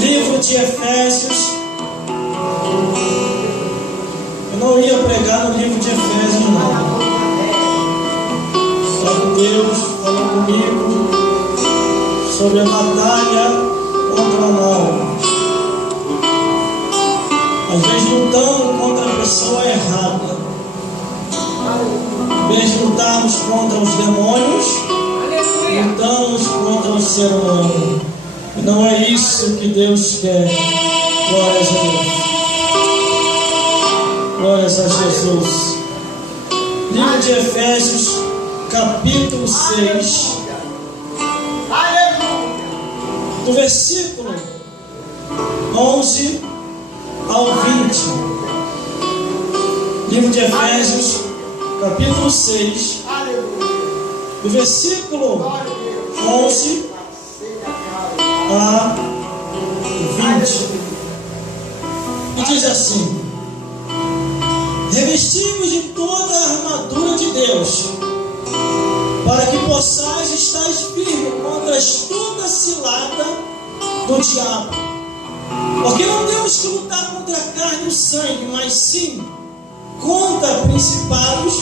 Livro de Efésios. Eu não ia pregar no livro de Efésios, não. Só que Deus falou comigo sobre a batalha contra o mal. Às vezes lutamos contra a pessoa errada. Em vez de lutarmos contra os demônios, lutamos contra o ser humano. E não é isso que Deus quer. Glórias a Deus. Glórias a Jesus. Livro de Efésios, capítulo 6. Do versículo 11 ao 20. Livro de Efésios, capítulo 6. Do versículo 11 a 20. E diz assim: revestimos de toda a armadura de Deus, para que possais estar firme contra a astuta cilada do diabo. Porque não temos que lutar contra a carne e o sangue, mas sim contra principados,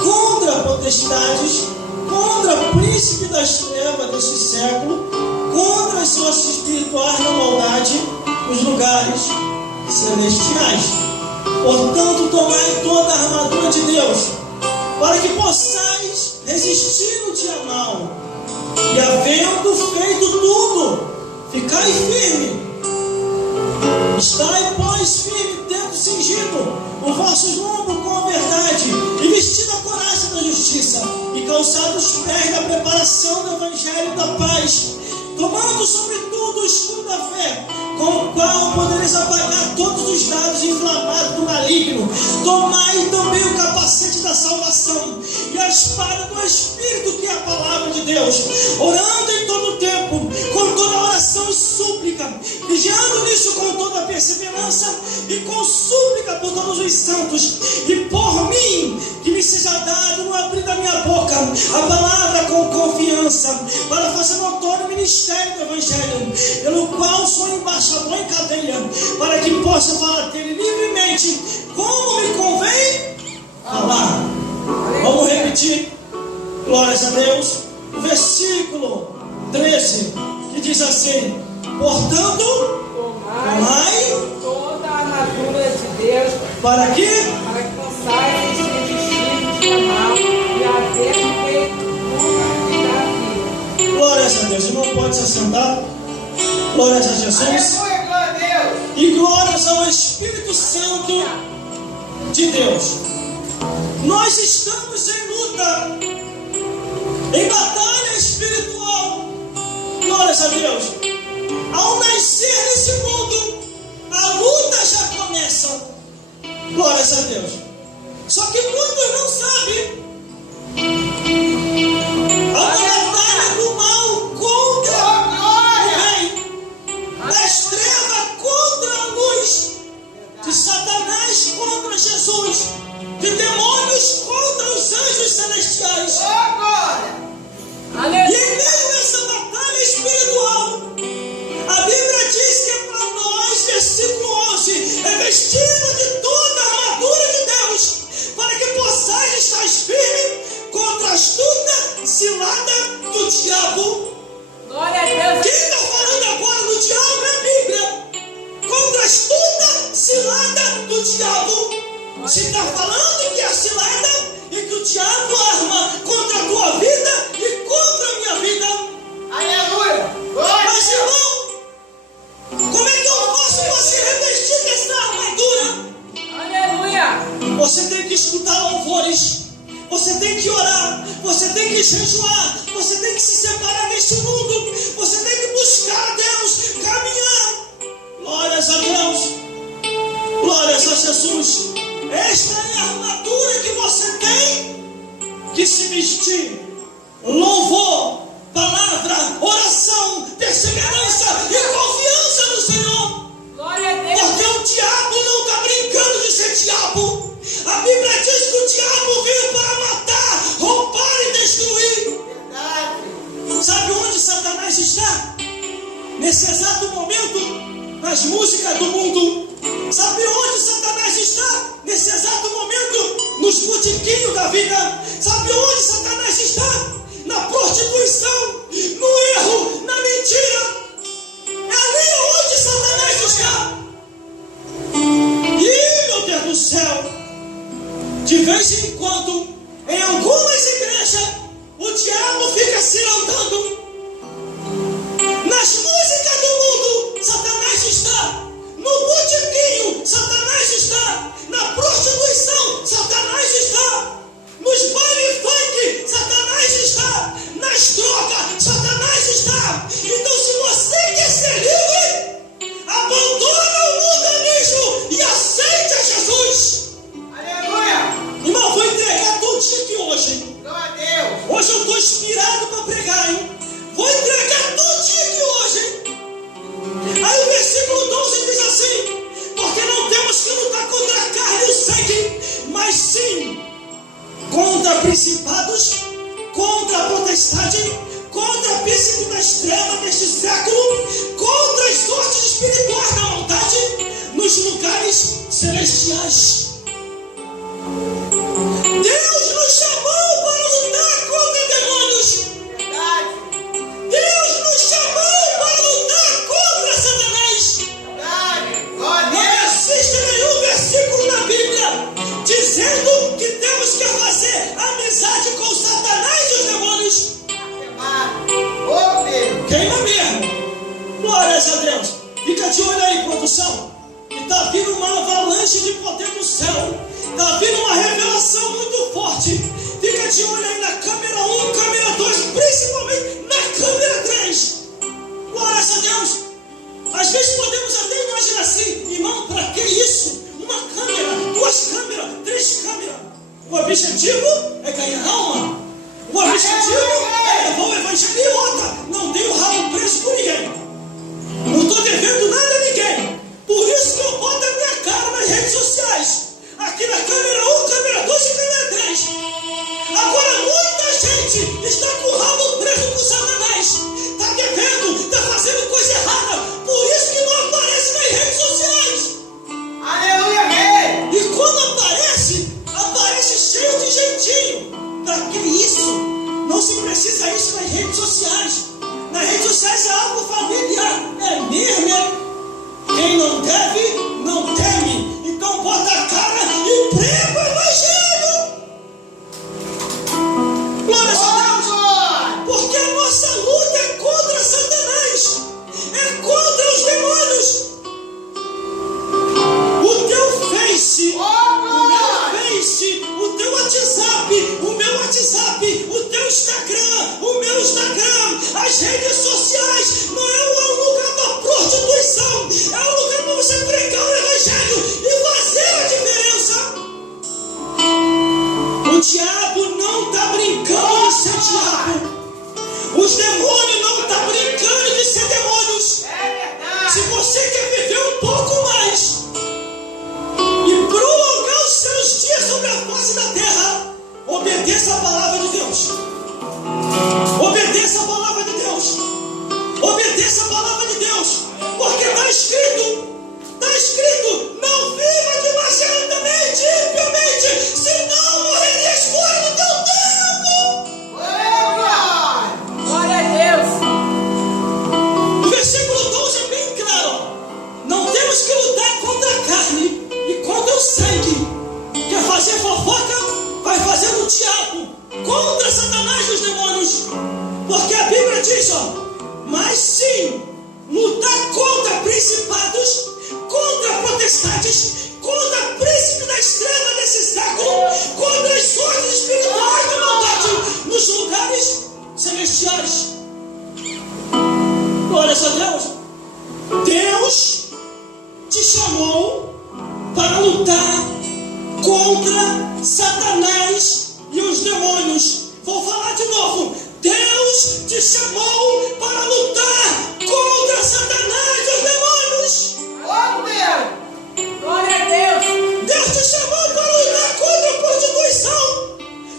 contra potestades, contra príncipe das trevas deste século, contra as forças espirituais da maldade nos lugares celestiais. Portanto, tomai toda a armadura de Deus, para que possais resistir no dia mau, e havendo feito tudo, ficai firme. Estai, pois, firme, tendo cingido os vossos lombos com a verdade, e vestido a couraça da justiça, e calçados os pés da preparação do evangelho da paz, tomando sobretudo o escudo da fé, com o qual podereis apagar todos os dardos inflamados do maligno. Tomai também o capacete da salvação e a espada do Espírito, que é a palavra de Deus, orando em todo o tempo, com toda oração e súplica, vigiando nisso com toda perseverança e com súplica por todos os santos, e por mim, que me seja dado no abrir da minha boca a palavra com confiança, para fazer notório o ministério do evangelho, pelo qual sou embaixador em cadeia, para que possa falar dele livremente, como me convém falar. Vamos repetir. Glórias a Deus. O versículo 13, que diz assim: portanto, tomai toda a armadura de Deus, para que possais resistir no dia mau, e haver feito tudo da vida. glórias a Deus. Irmão, pode se assentar. Glórias a Jesus. Aleluia, glória a Deus. E glórias ao Espírito Santo de Deus. Nós estamos em luta, em batalha espiritual. Glórias a Deus. Ao nascer nesse mundo, a luta já começa. Glórias a Deus. Só que muitos não sabem. Há uma batalha do mal contra o bem, das trevas contra a luz, de Satanás contra Jesus, de demônios contra os anjos celestiais. E em meio a essa batalha espiritual, a Bíblia diz que é para nós, versículo 11, é vestido de toda a armadura de Deus, para que possais estar firme contra a astuta cilada do diabo. Glória a Deus. Quem está falando agora do diabo é a Bíblia. Contra a astuta cilada do diabo. Se está falando que a cilada e que o diabo arma contra a tua vida e contra a minha vida. Aleluia. Mas, irmão, como é que eu posso você revestir dessa armadura? Aleluia. Você tem que escutar louvores, você tem que orar, você tem que jejuar, você tem que se separar deste mundo, você tem que buscar a Deus, caminhar. Glórias a Deus, glórias a Jesus. Esta é a armadura que você tem que se vestir. Louvor, palavra, oração, perseverança e confiança no Senhor. Glória a Deus. Porque o diabo não está brincando de ser diabo. A Bíblia diz que o diabo veio para matar, roubar e destruir. Verdade. Sabe onde Satanás está? Nesse exato momento, nas músicas do mundo. Sabe onde Satanás está nesse exato momento? Nos botiquinhos da vida. Sabe onde Satanás está? Na prostituição, no erro, na mentira. É ali onde Satanás está. E, meu Deus do céu, de vez em quando, em algumas igrejas, o diabo fica se andando. Nas músicas do mundo, Satanás está. No botiquinho, Satanás está. Na prostituição, Satanás está. Nos baile funk, Satanás está. Nas drogas, Satanás está. Então, se você quer ser livre, abandona o mundanismo e aceite Jesus. Aleluia! Irmão, vou entregar tudinho aqui hoje. Glória a Deus! Hoje eu estou inspirado para pregar, hein? Vou entregar tudinho aqui hoje, hein? Aí o versículo 12 diz assim: porque não temos que lutar contra a carne e o sangue, mas sim contra principados, contra a potestade, contra a príncipe das trevas deste século, contra as sortes espirituais da maldade nos lugares celestiais. Deus nos chamou para lutar contra demônios. Verdade! Deus nos chamou para lutar contra Satanás. Verdade! Glória a Não Deus! existe nenhum versículo na Bíblia dizendo que temos que fazer amizade com Satanás e os demônios. Oh, Deus! Queima mesmo. Glórias a Deus. Fica de olho aí, produção. Que está vindo uma avalanche de poder do céu. Está vindo uma revelação muito forte. Fica de olho aí na câmera 1, câmera 2, principalmente na câmera 3. Glórias a Deus. Às vezes podemos até imaginar assim: irmão, para que isso? Uma câmera, 2 câmeras, 3 câmeras. O objetivo é ganhar alma. O objetivo é levar o evangelho e outra. Não tenho rabo preso por ninguém. Não estou devendo nada a ninguém. Por isso que eu boto a minha cara nas redes sociais. Aqui na câmera 1, câmera 2 e câmera 3. Agora muita gente está com o rabo preso por Satanás. Está devendo, está fazendo coisa errada. Por isso que não aparece nas redes sociais. Aleluia, rei! E quando aparece, aparece cheio de jeitinho. Para que isso? Não se precisa isso nas redes sociais. Nas redes sociais é algo familiar. É mesmo, é? Quem não deve, não teme. Então bota a cara e prega o evangelho. Glória a Deus. Porque a nossa luta é contra Satanás. É contra os demônios. O teu Face, o meu Face, o teu WhatsApp, o meu WhatsApp, o teu Instagram, o meu Instagram, as redes sociais não é um lugar da prostituição, é um lugar para você pregar o evangelho e fazer a diferença. O diabo não está brincando de ser diabo. Os demônios não estão brincando de ser demônios. É verdade! Se você quer viver um pouco mais e prolongar os seus dias sobre a face da terra, obedeça a palavra de Deus. Obedeça a palavra de Deus. Obedeça a palavra de Deus. Porque está escrito, não viva demasiadamente, impiamente, senão morrerias fora do teu tempo. Glória a Deus! O versículo 12 é bem claro. Não temos que lutar contra a carne e contra o sangue. Quer fazer fofoca? Vai fazer o diabo contra Satanás e os demônios. Porque a Bíblia diz, mas sim lutar contra principados, contra potestades, contra príncipe das trevas desse século, contra as sortes espirituais da maldade nos lugares celestiais. Glória a Deus. Deus te chamou para lutar contra Satanás e os demônios. Vou falar de novo. Deus te chamou para lutar contra Satanás e os demônios. Oh, Deus! Glória a Deus! Deus te chamou para lutar contra a prostituição,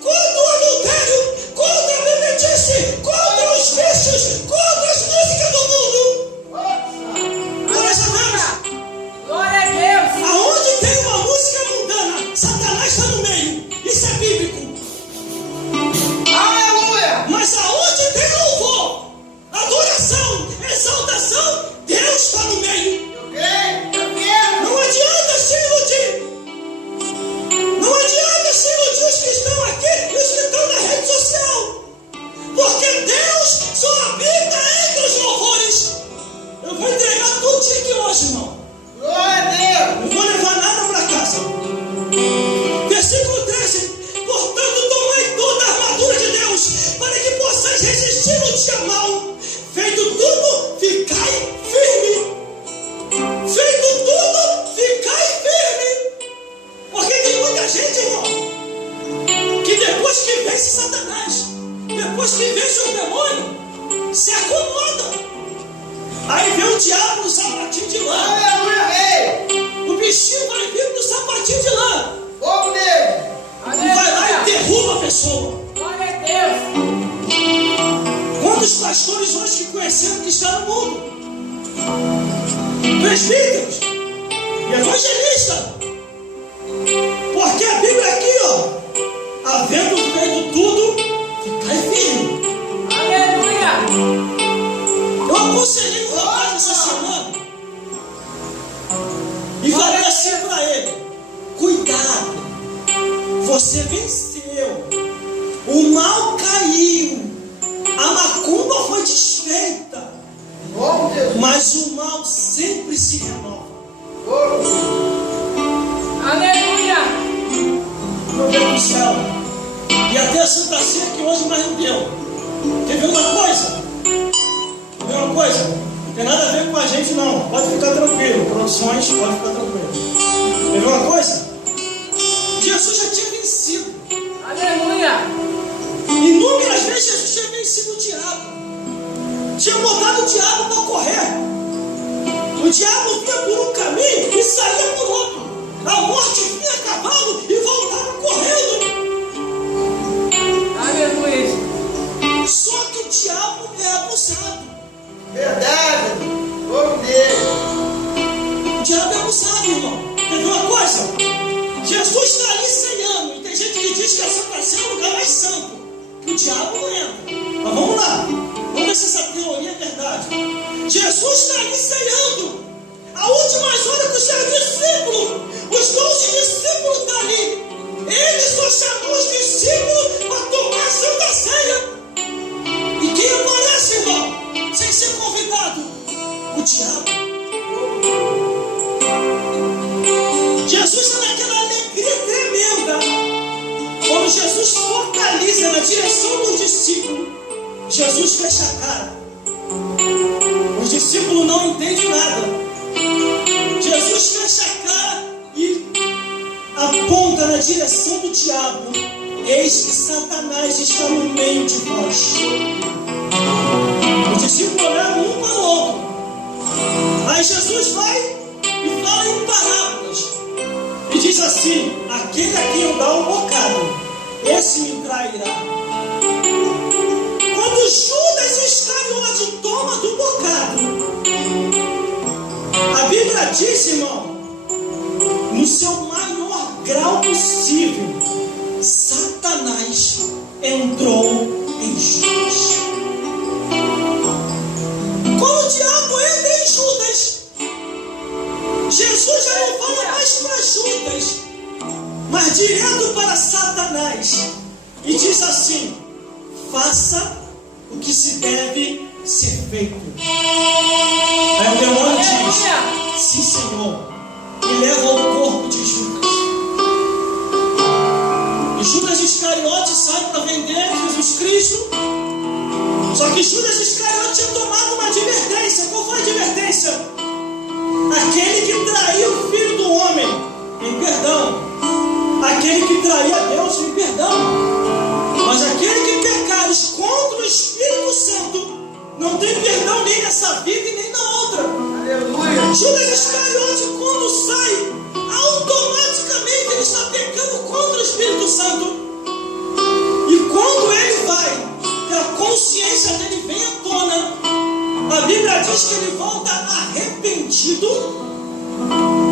contra o adultério, contra a bebedice, contra os vícios, contra as músicas do mundo. Glória a Deus. vou entregar tudo aqui hoje, irmão. Glória a Deus. Não vou levar nada para casa. Versículo 13. Portanto, tomai toda a armadura de Deus, para que possais resistir no dia mau. Feito tudo, ficai firme. Feito tudo, ficai firme. Porque tem muita gente, irmão, que depois que vence Satanás, depois que vence o demônio, se acomoda. Aí vê o diabo no sapatinho de lã. Aleluia, rei. O bichinho vai vir no sapatinho de lã. Como Deus. E vai lá e derruba a pessoa. Glória a Deus. Quantos pastores hoje que conheceram que está no mundo? Presbíteros e evangelistas. Porque a Bíblia aqui, ó, havendo feito tudo, ficai firme. Aleluia. Eu aconselhei um rapaz essa semana e falei assim para ele: cuidado, você venceu, o mal caiu, a macumba foi desfeita, Como Deus. mas o mal sempre se renova. Aleluia. Meu Deus do céu, e até a Santa Ceia que hoje mais não deu. Quer ver uma coisa? Quer ver uma coisa? Não tem nada a ver com a gente não, pode ficar tranquilo, produções, pode ficar tranquilo. Quer ver uma coisa? Jesus já tinha vencido. Aleluia. Inúmeras vezes Jesus tinha vencido o diabo. Tinha botado o diabo para correr. O diabo vinha por um caminho e saía por outro. A morte vinha a cavalo e voltava correndo. Aleluia. Só que o diabo é abusado. Verdade. Como Deus. O diabo é abusado, irmão. Quer ver uma coisa? Jesus está ali ceando. E tem gente que diz que a Santa Ceia é o lugar mais santo, que o diabo não entra. Mas vamos lá. Vamos ver se essa teoria é verdade. Jesus está ali ceando. A últimas horas dos seus discípulos. Os 12 discípulos estão ali. Ele só chamou os discípulos para tomar a Santa Ceia. E quem aparece, irmão, sem ser convidado? O diabo. Jesus está naquela alegria tremenda. Quando Jesus focaliza na direção dos discípulos, Jesus fecha a cara. Os discípulos não entendem nada. Jesus fecha a cara e aponta na direção do diabo. Eis que Satanás está no meio de vós. Os discípulos olharam um para o outro. Aí Jesus vai e fala em parábolas. E diz assim: aquele a quem eu dar um bocado, esse me trairá. Quando Judas Iscariote toma do bocado, a Bíblia diz, irmão, no seu maior grau possível, Satanás entrou em Judas. Quando o diabo entra em Judas, Jesus já não fala mais para Judas, mas direto para Satanás, e diz assim: faça o que se deve ser feito. Aí o demônio diz: sim, Senhor, e leva ao corpo de Judas. E Judas Iscariote sai para vender Jesus Cristo. Só que Judas Iscariote tinha tomado uma advertência. Qual foi a advertência? Aquele que traiu o Filho do Homem, em perdão. Aquele que traía a Deus, em perdão. Mas aquele que pecares contra o Espírito Santo, não tem perdão nem nessa vida e nem na outra. Aleluia. Judas Iscariote, quando sai, automaticamente ele está pecando contra o Espírito Santo. E quando ele vai, que a consciência dele vem à tona, a Bíblia diz que ele volta arrependido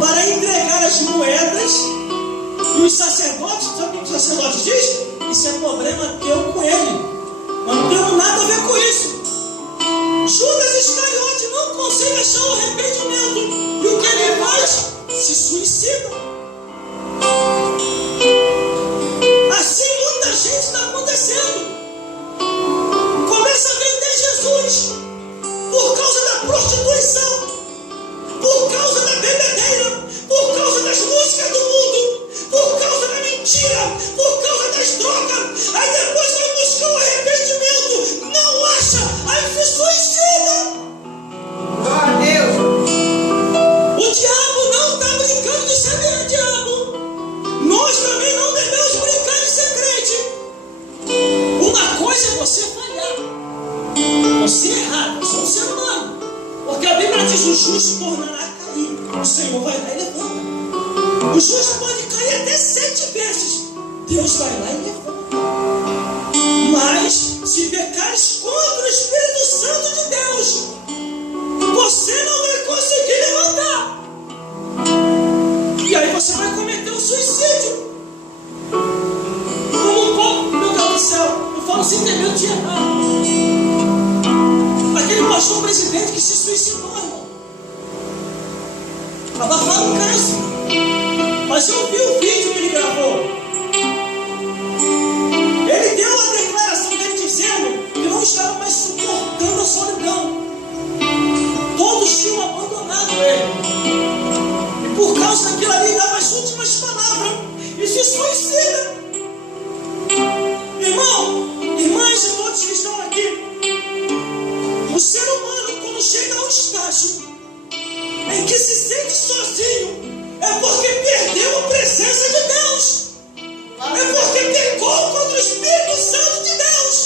para entregar as moedas. E os sacerdotes, sabe o que o sacerdote diz? Isso é problema teu com ele. Nós não temos nada a ver com isso. Judas Iscariote não consegue achar o arrependimento. E o que ele faz? Se suicida. Assim muita gente está acontecendo. Começa a vender Jesus por causa da prostituição. justo tornará a cair. O Senhor vai lá e levanta. O justo pode cair até 7 vezes. Deus vai lá e levanta. Mas, se pecares contra o Espírito Santo de Deus, você não vai conseguir levantar. E aí você vai cometer um suicídio. Como um pouco, meu Deus do céu, eu falo sem ter medo de errar. Aquele pastor presidente que se suicidou, irmão. Abafaram o caso. Mas eu vi o vídeo que ele gravou. Ele deu a declaração dele dizendo que não estava mais suportando a solidão. Todos tinham abandonado ele. E por causa daquilo ali, dava as últimas palavras e se suicida. Irmão, irmãs e todos que estão aqui, o ser humano, quando chega a um estágio em que se sente sozinho, é porque perdeu a presença de Deus. É porque pecou contra o Espírito Santo de Deus.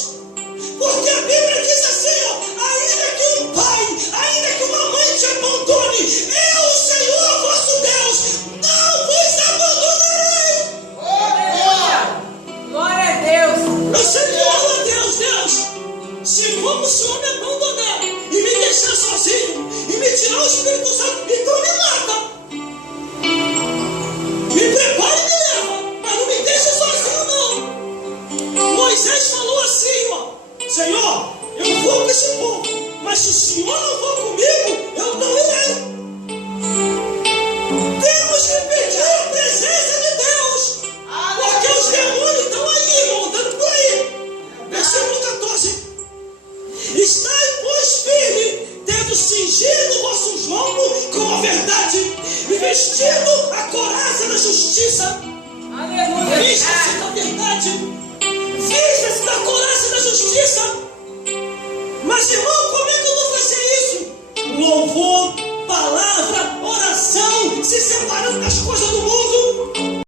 Porque a Bíblia diz assim, ó, ainda que um pai, ainda que uma mãe te abandone, eu, o Senhor, vosso Deus, não vos abandonarei. Glória a Deus. Eu sempre oro a Deus, Deus, se como o Senhor me abandonar e me deixar sozinho e me tirar o Espírito Santo, então me mata. Me prepara e me leva, mas não me deixa sozinho não. Moisés falou assim, ó, Senhor, eu vou com esse povo, mas se o Senhor não for comigo, eu não irei. Temos que pedir a presença de Deus, porque os demônios estão aí, irmão, andando por aí. Versículo 14. Estai, pois, firme, tendo cingido o vosso lombo com a verdade e vestido a couraça da justiça. Aleluia. Vista-se da verdade, vista-se da couraça da justiça. Mas, irmão, como é que eu vou fazer isso? Louvor, palavra, oração, se separando das coisas do mundo.